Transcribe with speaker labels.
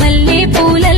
Speaker 1: మల్లె పూల